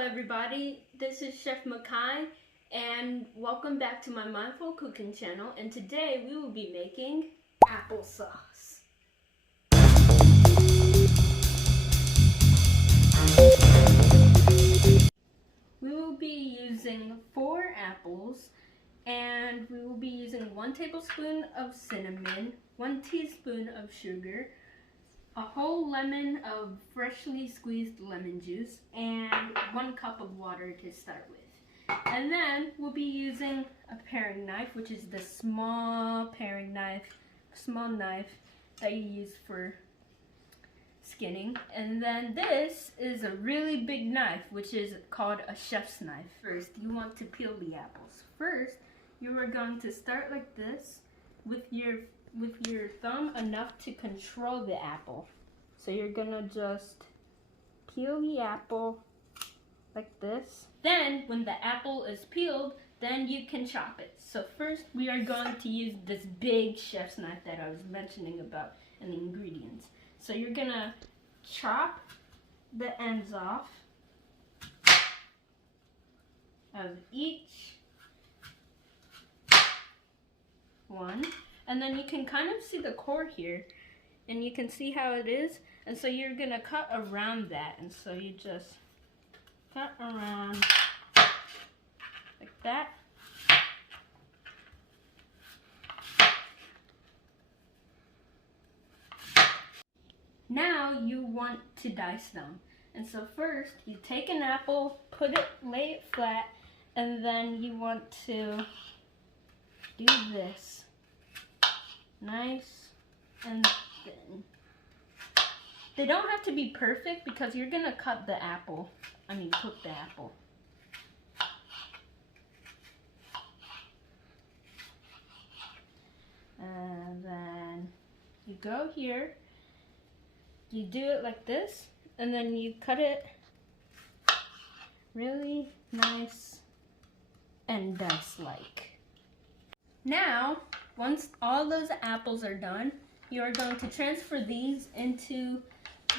everybody, this is Chef Mekhi and welcome back to my Mindful Cooking channel, and today we will be making applesauce. We will be using 4 apples and we will be using 1 tablespoon of cinnamon, 1 teaspoon of sugar, a whole lemon of freshly squeezed lemon juice, and 1 cup of water to start with. And then we'll be using a paring knife, which is the small paring knife, small knife that you use for skinning. And then this is a really big knife, which is called a chef's knife. First, you want to peel the apples. First, you are going to start like this with your thumb enough to control the apple. So you're gonna just peel the apple like this. Then when the apple is peeled, then you can chop it. So first we are going to use this big chef's knife that I was mentioning about and the ingredients. So you're gonna chop the ends off of each one. And then you can kind of see the core here, and you can see how it is. And so you're gonna cut around that, and so you just cut around like that. Now you want to dice them. And so first you take an apple, lay it flat, and then you want to do this. Nice and thin. They don't have to be perfect because you're gonna cook the apple. And then you go here, you do it like this, and then you cut it really nice and dice-like. Now, once all those apples are done, you are going to transfer these into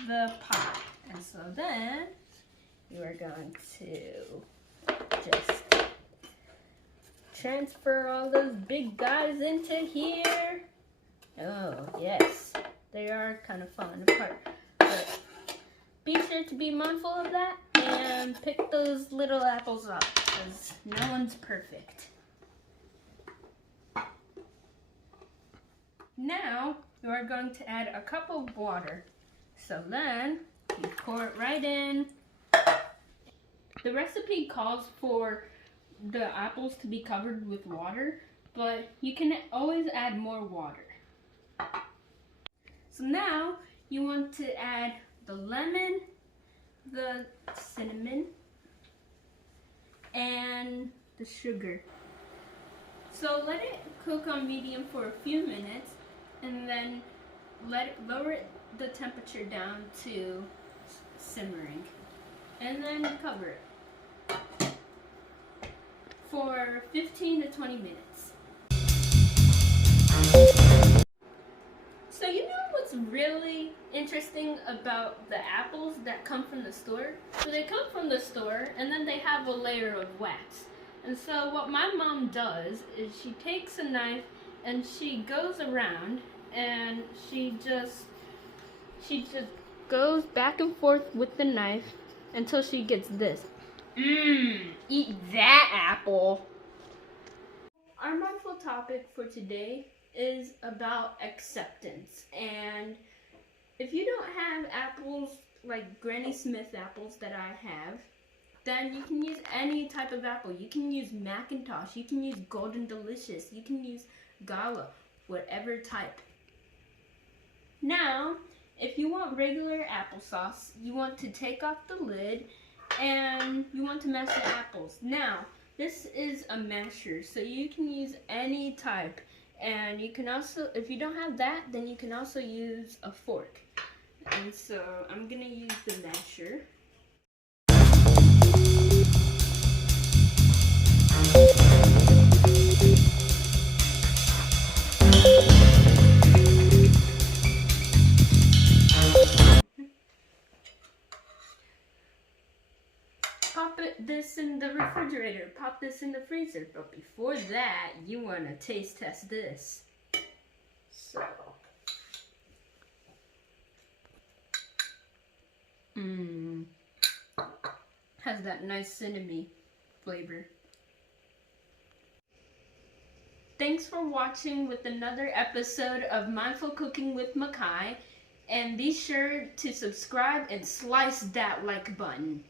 the pot. And so then you are going to just transfer all those big guys into here. Oh, yes, they are kind of falling apart. But be sure to be mindful of that and pick those little apples up because no one's perfect. Now, you are going to add a cup of water. So then, you pour it right in. The recipe calls for the apples to be covered with water, but you can always add more water. So now, you want to add the lemon, the cinnamon, and the sugar. So let it cook on medium for a few minutes, and then lower the temperature down to simmering, and then cover it for 15 to 20 minutes. So you know what's really interesting about the apples that come from the store? So they come from the store and then they have a layer of wax. And so what my mom does is she takes a knife and she goes around and she just goes back and forth with the knife until she gets this. Eat that apple. Our mindful topic for today is about acceptance. And if you don't have apples like Granny Smith apples that I have, then you can use any type of apple. You can use Macintosh, you can use Golden Delicious, you can use Gala, whatever type. Now, if you want regular applesauce, you want to take off the lid and you want to mash the apples. Now, this is a masher, so you can use any type. And you can also, if you don't have that, then you can also use a fork. And so I'm gonna use the masher. pop this in the refrigerator, pop this in the freezer. But before that, you want to taste test this. So, has that nice cinnamon flavor. Thanks for watching with another episode of Mindful Cooking with Mekhi, and be sure to subscribe and slice that like button.